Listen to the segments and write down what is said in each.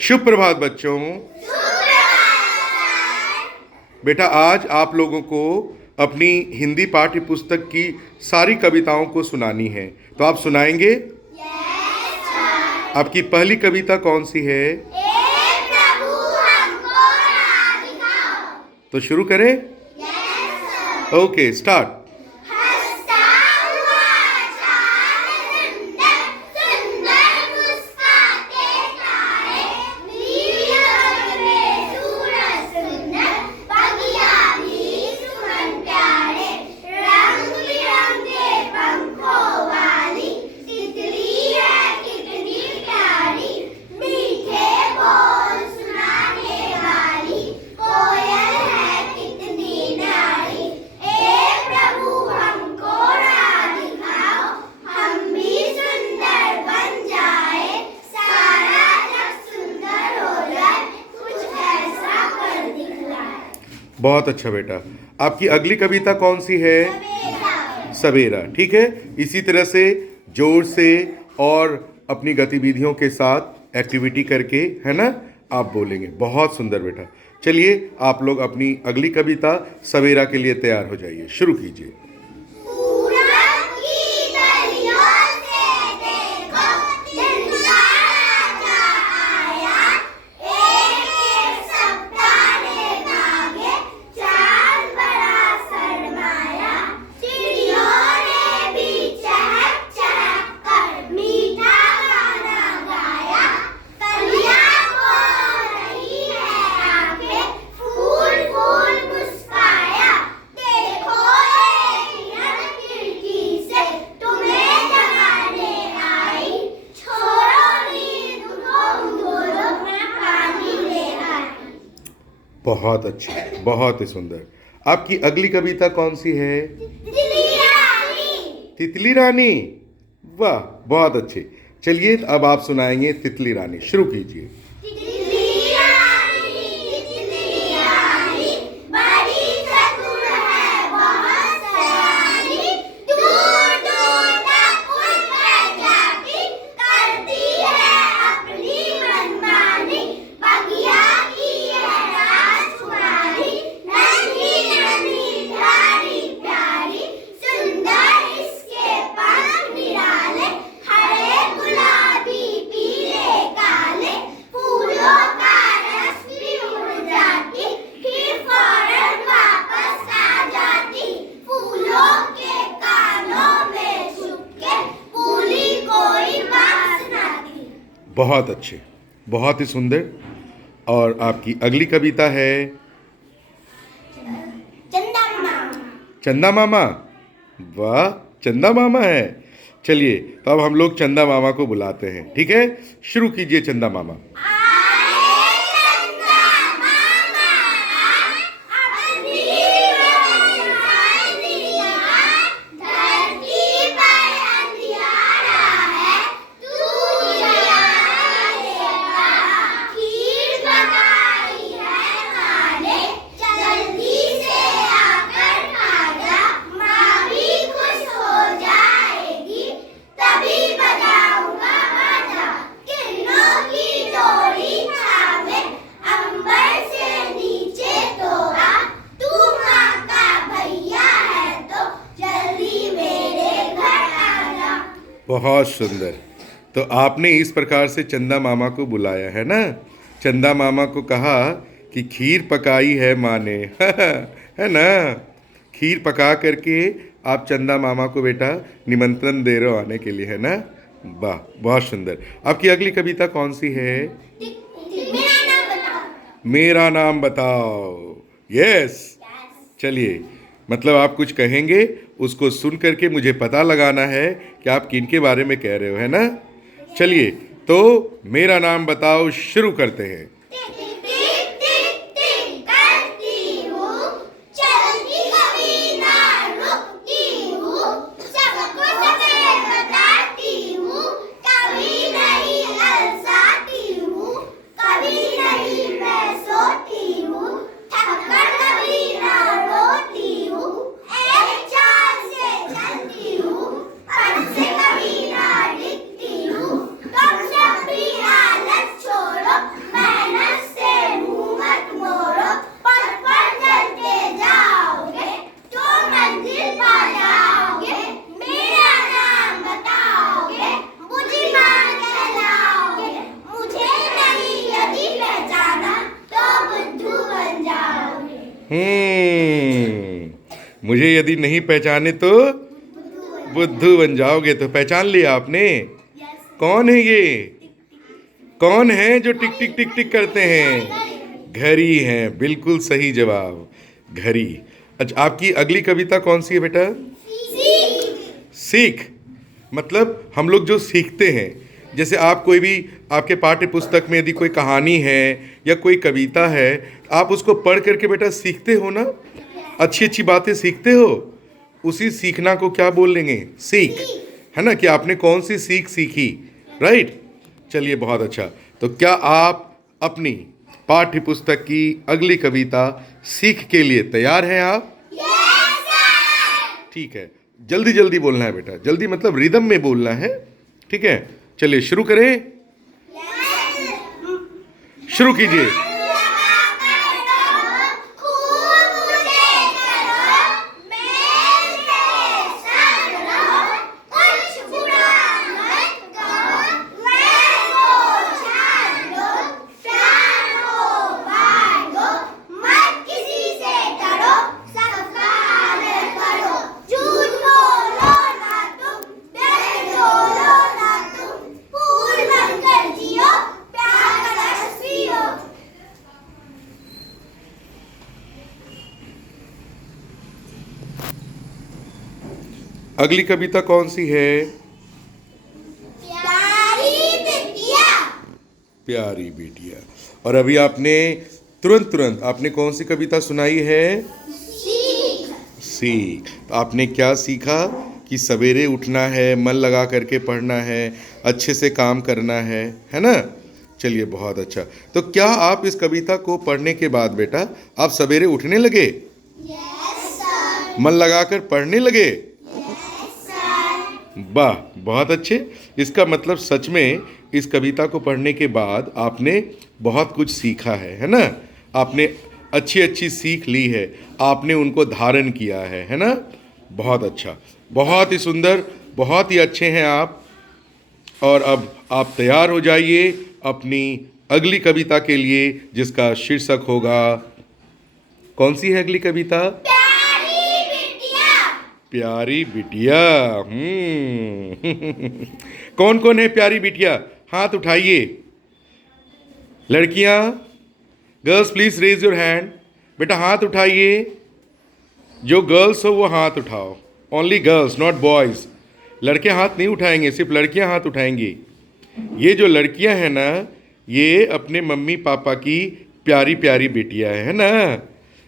शुभ प्रभात बच्चों। बेटा आज आप लोगों को अपनी हिंदी पाठ्य पुस्तक की सारी कविताओं को सुनानी है, तो आप सुनाएंगे? आपकी पहली कविता कौन सी है? प्रभु हमको राह दिखाओ। तो शुरू करें? Okay, start. बहुत अच्छा बेटा। आपकी अगली कविता कौन सी है? सवेरा। ठीक है, इसी तरह से जोर से और अपनी गतिविधियों के साथ एक्टिविटी करके, है ना, आप बोलेंगे। बहुत सुंदर बेटा। चलिए आप लोग अपनी अगली कविता सवेरा के लिए तैयार हो जाइए, शुरू कीजिए। बहुत अच्छी, बहुत ही सुंदर। आपकी अगली कविता कौन सी है? तितली रानी। वाह, बहुत अच्छे। चलिए अब आप सुनाएंगे तितली रानी, शुरू कीजिए। बहुत अच्छे, बहुत ही सुंदर। और आपकी अगली कविता है चंदा मामा। चंदा मामा। वाह, चंदा मामा है। चलिए तो अब हम लोग चंदा मामा को बुलाते हैं। ठीक है, शुरू कीजिए चंदा मामा। बहुत सुंदर। तो आपने इस प्रकार से चंदा मामा को बुलाया है ना। चंदा मामा को कहा कि खीर पकाई है माँ ने है ना। खीर पका करके आप चंदा मामा को बेटा निमंत्रण दे रहे हो आने के लिए, है ना। वाह, बहुत सुंदर। आपकी अगली कविता कौन सी है? मेरा नाम बताओ। यस। चलिए, मतलब आप कुछ कहेंगे, उसको सुन करके मुझे पता लगाना है कि आप किनके बारे में कह रहे हो, है ना। चलिए तो मेरा नाम बताओ शुरू करते हैं। मुझे यदि नहीं पहचाने तो बुद्धू बन जाओगे। तो पहचान लिया आपने? कौन है ये? कौन है जो टिक टिक टिक टिक करते हैं? घड़ी हैं, बिल्कुल सही जवाब, घड़ी। अच्छा, आपकी अगली कविता कौन सी है बेटा? सीख। मतलब हम लोग जो सीखते हैं, जैसे आप कोई भी आपके पाठ्य पुस्तक में यदि कोई कहानी है या कोई कविता है, आप उसको पढ़ करके बेटा सीखते हो ना, अच्छी अच्छी बातें सीखते हो। उसी सीखना को क्या बोल लेंगे? सीख, है ना? कि आपने कौन सी सीख सीखी, राइट? चलिए, बहुत अच्छा। तो क्या आप अपनी पाठ्य पुस्तक की अगली कविता सीख के लिए तैयार हैं आप? ठीक है, जल्दी जल्दी बोलना है बेटा, जल्दी मतलब रिदम में बोलना है, ठीक है? चलिए शुरू करें। शुरू कीजिए। अगली कविता कौन सी है? प्यारी बिटिया। प्यारी बिटिया। और अभी आपने तुरंत आपने कौन सी कविता सुनाई है? सीख। तो आपने क्या सीखा? कि सवेरे उठना है, मन लगा करके पढ़ना है, अच्छे से काम करना है ना? चलिए, बहुत अच्छा। तो क्या आप इस कविता को पढ़ने के बाद बेटा आप सवेरे उठने लगे? मन लगाकर पढ़ने लगे? वाह, बहुत अच्छे। इसका मतलब सच में इस कविता को पढ़ने के बाद आपने बहुत कुछ सीखा है ना? आपने अच्छी अच्छी सीख ली है, आपने उनको धारण किया है ना? बहुत अच्छा, बहुत ही सुंदर, बहुत ही अच्छे हैं आप। और अब आप तैयार हो जाइए अपनी अगली कविता के लिए, जिसका शीर्षक होगा, कौन सी है अगली कविता? प्यारी बिटिया। कौन कौन है प्यारी बिटिया? हाथ उठाइए। लड़कियां, girls please raise your hand. बेटा हाथ उठाइए। जो गर्ल्स हो वो हाथ उठाओ। Only girls, not boys. लड़के हाथ नहीं उठाएंगे, सिर्फ लड़कियां हाथ उठाएंगी। ये जो लड़कियां हैं ना, ये अपने मम्मी पापा की प्यारी प्यारी बिटिया है ना?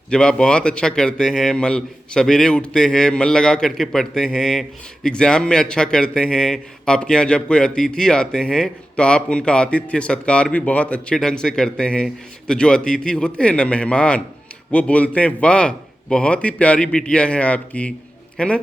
जब आप बहुत अच्छा करते हैं, सवेरे उठते हैं, मन लगा करके पढ़ते हैं, एग्ज़ाम में अच्छा करते हैं, आपके यहाँ जब कोई अतिथि आते हैं तो आप उनका आतिथ्य सत्कार भी बहुत अच्छे ढंग से करते हैं। तो जो अतिथि होते हैं ना, मेहमान, वो बोलते हैं वाह, बहुत ही प्यारी बिटिया है आपकी, है ना?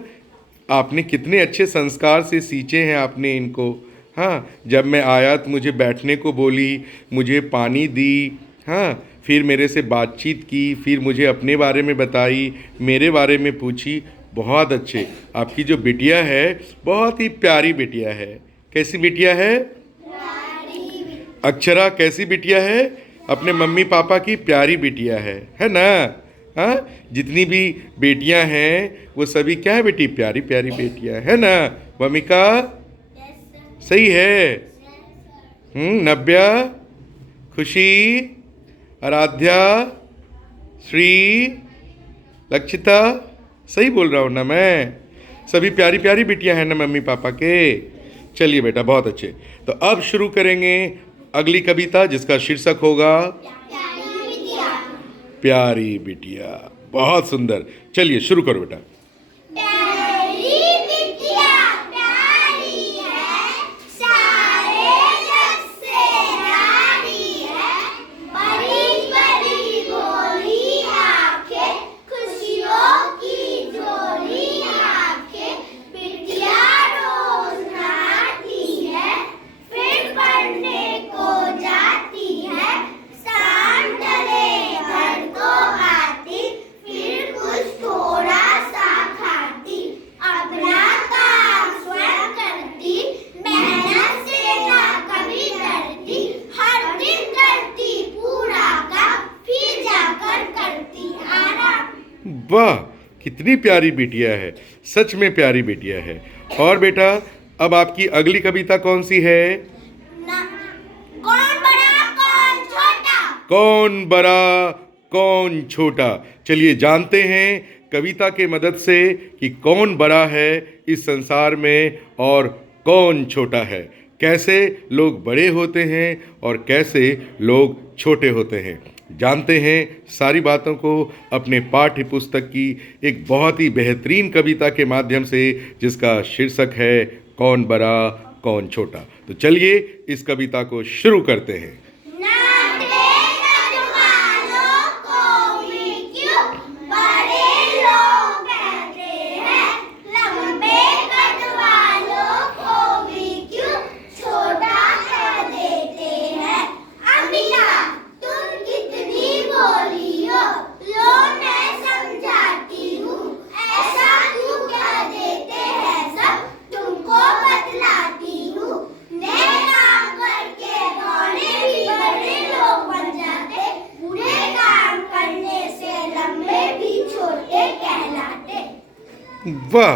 आपने कितने अच्छे संस्कार से सींचे हैं आपने इनको। हाँ, जब मैं आया तो मुझे बैठने को बोली, मुझे पानी दी, हाँ, फिर मेरे से बातचीत की, फिर मुझे अपने बारे में बताई, मेरे बारे में पूछी। बहुत अच्छे। आपकी जो बिटिया है बहुत ही प्यारी बिटिया है। कैसी बिटिया है? अक्षरा कैसी बिटिया है? अपने मम्मी पापा की प्यारी बिटिया है ना? हाँ, जितनी भी बेटियां हैं वो सभी क्या है बेटी? प्यारी प्यारी बेटियां, है ना? भूमिका सही है? नव्या, खुशी, आराध्या, श्री, लक्षिता, सही बोल रहा हूँ ना मैं? सभी प्यारी प्यारी बिटियां हैं ना मम्मी पापा के? चलिए बेटा, बहुत अच्छे। तो अब शुरू करेंगे अगली कविता, जिसका शीर्षक होगा प्यारी बिटिया। बहुत सुंदर। चलिए शुरू करो बेटा। शाम ढले घर को आती, फिर कुछ थोड़ा सा वाह, कितनी प्यारी बिटिया है, सच में प्यारी बिटिया है। और बेटा, अब आपकी अगली कविता कौन सी है? कौन बड़ा कौन छोटा। कौन बड़ा कौन छोटा। चलिए जानते हैं कविता के मदद से कि कौन बड़ा है इस संसार में और कौन छोटा है। कैसे लोग बड़े होते हैं और कैसे लोग छोटे होते हैं। जानते हैं सारी बातों को अपने पाठ्य पुस्तक की एक बहुत ही बेहतरीन कविता के माध्यम से, जिसका शीर्षक है कौन बड़ा कौन छोटा। तो चलिए इस कविता को शुरू करते हैं। वाह,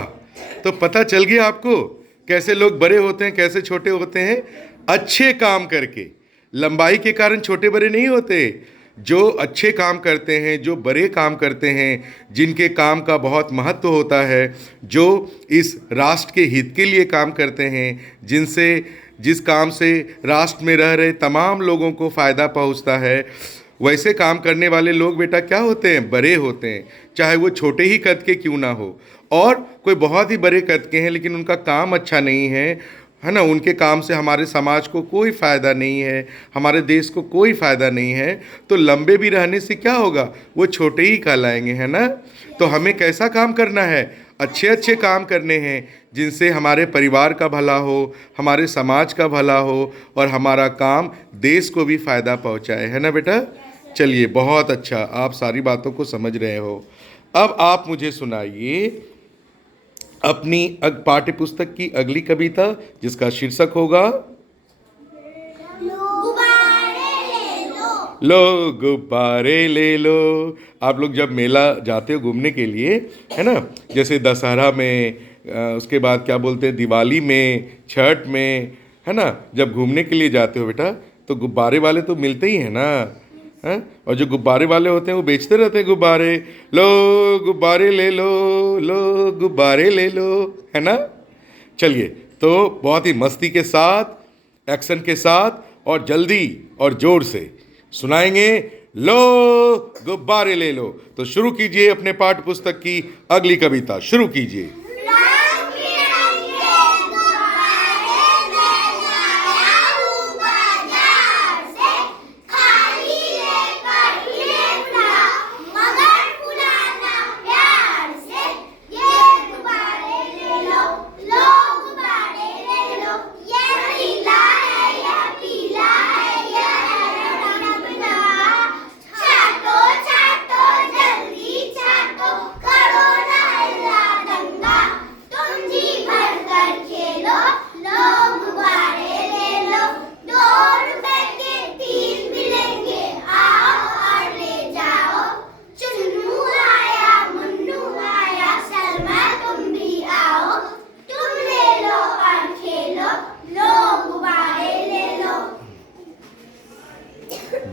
तो पता चल गया आपको कैसे लोग बड़े होते हैं, कैसे छोटे होते हैं। अच्छे काम करके। लंबाई के कारण छोटे बड़े नहीं होते। जो अच्छे काम करते हैं, जो बड़े काम करते हैं, जिनके काम का बहुत महत्व होता है, जो इस राष्ट्र के हित के लिए काम करते हैं, जिस काम से राष्ट्र में रह रहे तमाम लोगों को फ़ायदा पहुंचता है, वैसे काम करने वाले लोग बेटा क्या होते हैं? बड़े होते हैं। चाहे वो छोटे ही कद के क्यों ना हो, और कोई बहुत ही बड़े कद के हैं लेकिन उनका काम अच्छा नहीं है ना, उनके काम से हमारे समाज को कोई फ़ायदा नहीं है, हमारे देश को कोई फ़ायदा नहीं है, तो लंबे भी रहने से क्या होगा? वो छोटे ही कहलाएंगे, है ना। तो हमें कैसा काम करना है? अच्छे अच्छे काम करने हैं जिनसे हमारे परिवार का भला हो, हमारे समाज का भला हो और हमारा काम देश को भी फ़ायदा पहुंचाए, है ना बेटा। चलिए बहुत अच्छा, आप सारी बातों को समझ रहे हो। अब आप मुझे सुनाइए अपनी पाठ्य पुस्तक की अगली कविता, जिसका शीर्षक होगा लो गुब्बारे ले लो। आप लोग जब मेला जाते हो घूमने के लिए, है ना, जैसे दशहरा में, उसके बाद क्या बोलते हैं, दिवाली में, छठ में, है ना, जब घूमने के लिए जाते हो बेटा तो गुब्बारे वाले तो मिलते ही हैं ना, हैं। और जो गुब्बारे वाले होते हैं वो बेचते रहते हैं गुब्बारे। लो गुब्बारे ले लो गुब्बारे ले लो, है ना। चलिए तो बहुत ही मस्ती के साथ, एक्शन के साथ और जल्दी और जोर से सुनाएंगे लो गुब्बारे ले लो। तो शुरू कीजिए अपने पाठ्य पुस्तक की अगली कविता, शुरू कीजिए।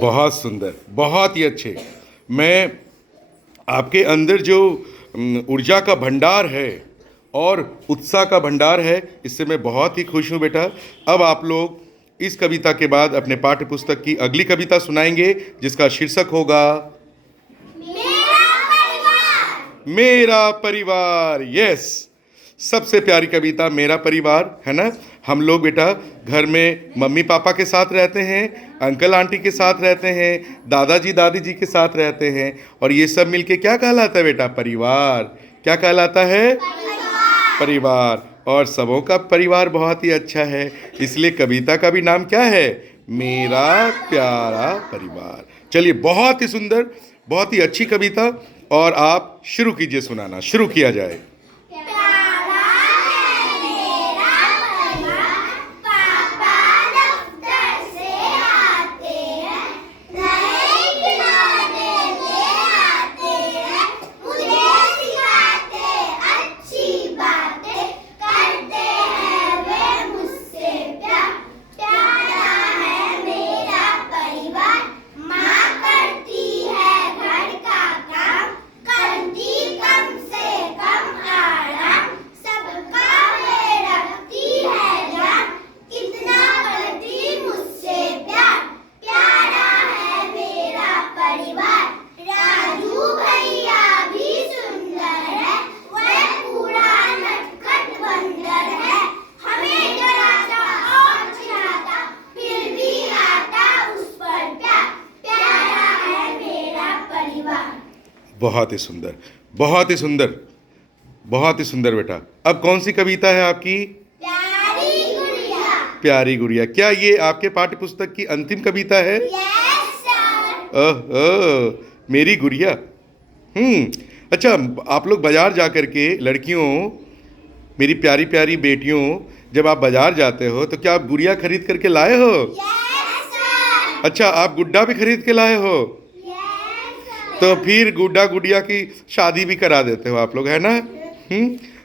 बहुत सुंदर, बहुत ही अच्छे। मैं आपके अंदर जो ऊर्जा का भंडार है और उत्साह का भंडार है, इससे मैं बहुत ही खुश हूँ बेटा। अब आप लोग इस कविता के बाद अपने पाठ्य पुस्तक की अगली कविता सुनाएंगे, जिसका शीर्षक होगा मेरा परिवार। यस, सबसे प्यारी कविता मेरा परिवार, है ना। हम लोग बेटा घर में मम्मी पापा के साथ रहते हैं, अंकल आंटी के साथ रहते हैं, दादाजी दादी जी के साथ रहते हैं, और ये सब मिलके क्या कहलाता है बेटा? परिवार। क्या कहलाता है? परिवार। और सबों का परिवार बहुत ही अच्छा है, इसलिए कविता का भी नाम क्या है? मेरा प्यारा परिवार। चलिए बहुत ही सुंदर, बहुत ही अच्छी कविता, और आप शुरू कीजिए सुनाना। शुरू किया जाए। बहुत ही सुंदर, बहुत ही सुंदर, बहुत ही सुंदर बेटा। अब कौन सी कविता है आपकी? प्यारी गुड़िया। प्यारी गुड़िया। क्या ये आपके पाठ्य पुस्तक की अंतिम कविता है? Yes sir. ओह, मेरी गुड़िया। अच्छा, आप लोग बाजार जा कर के लड़कियों, मेरी प्यारी प्यारी बेटियों, जब आप बाजार जाते हो तो क्या आप गुड़िया खरीद करके लाए हो? Yes sir. अच्छा, आप गुड्डा भी खरीद के लाए हो? Yes sir. तो फिर गुड्डा गुड़िया की शादी भी करा देते हो आप लोग, है ना?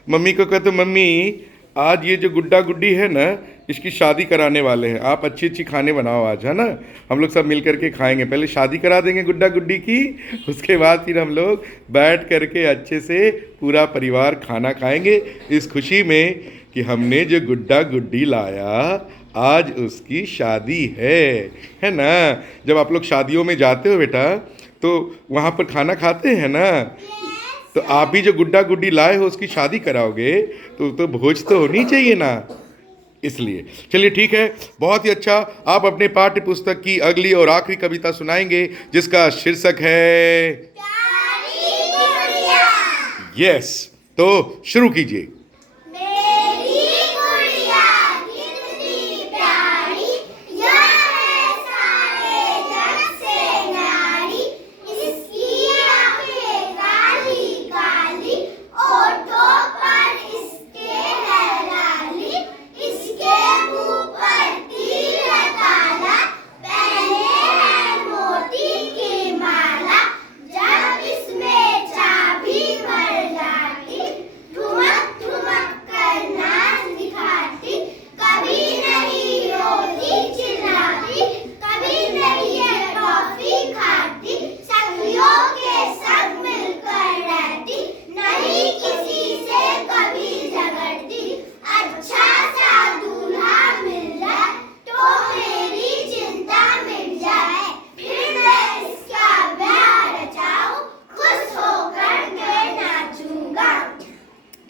मम्मी को कहते हो, मम्मी आज ये जो गुड्डा गुड्डी है ना, इसकी शादी कराने वाले हैं, आप अच्छी अच्छी खाने बनाओ आज, है ना? हम लोग सब मिल करके खाएंगे। पहले शादी करा देंगे गुड्डा गुड्डी की, उसके बाद फिर हम लोग बैठ करके अच्छे से पूरा परिवार खाना खाएंगे, इस खुशी में कि हमने जो गुड्डा गुड्डी लाया आज उसकी शादी है ना? जब आप लोग शादियों में जाते हो बेटा, तो वहाँ पर खाना खाते हैं ना, तो आप भी जो गुड्डा गुड्डी लाए हो उसकी शादी कराओगे तो भोज तो होनी चाहिए ना, इसलिए। चलिए ठीक है, बहुत ही अच्छा। आप अपने पाठ्य पुस्तक की अगली और आखिरी कविता सुनाएंगे जिसका शीर्षक है प्यारी गुड़िया। यस, तो शुरू कीजिए। मेरी गुड़िया कितनी प्यारी, यह है सारे जग से न्यारी। इसकी आंखें काली काली, ओठों पर इसके है लाली। इसके मुंह पर तिल है काला, पहने है मोती की माला। जब इसमें चाबी मर जाती, ठुमक ठुमक कर नाच दिखाती। कभी नहीं रोती चिल्लाती, कभी नहीं ये टॉफी खाती। सखियों के संग मिलकर रहती, नहीं किसी से कभी झगड़ती। अच्छा सा दूल्हा मिल जाए तो मेरी चिंता मिट जाए। फिर मैं इसका ब्याह रचाऊं, खुश होकर के नाचूंगा।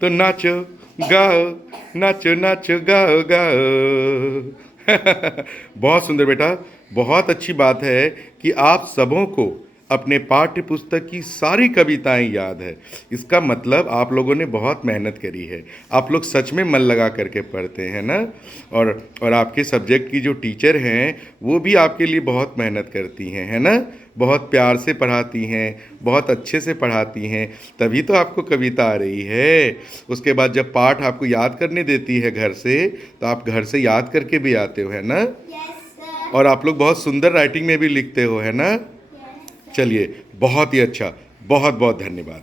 तो नाचो गाओ, नाचो नाचो गाओ गाओ। बहुत सुंदर बेटा, बहुत अच्छी बात है कि आप सबों को अपने पाठ्य पुस्तक की सारी कविताएं याद है। इसका मतलब आप लोगों ने बहुत मेहनत करी है, आप लोग सच में मन लगा करके पढ़ते हैं ना। और आपके सब्जेक्ट की जो टीचर हैं वो भी आपके लिए बहुत मेहनत करती हैं, है ना? बहुत प्यार से पढ़ाती हैं, बहुत अच्छे से पढ़ाती हैं, तभी तो आपको कविता आ रही है। उसके बाद जब पाठ आपको याद करने देती है घर से, तो आप घर से याद करके भी आते हो, है ना? Yes sir. और आप लोग बहुत सुंदर राइटिंग में भी लिखते हो, है ना? चलिए, बहुत ही अच्छा, बहुत बहुत धन्यवाद।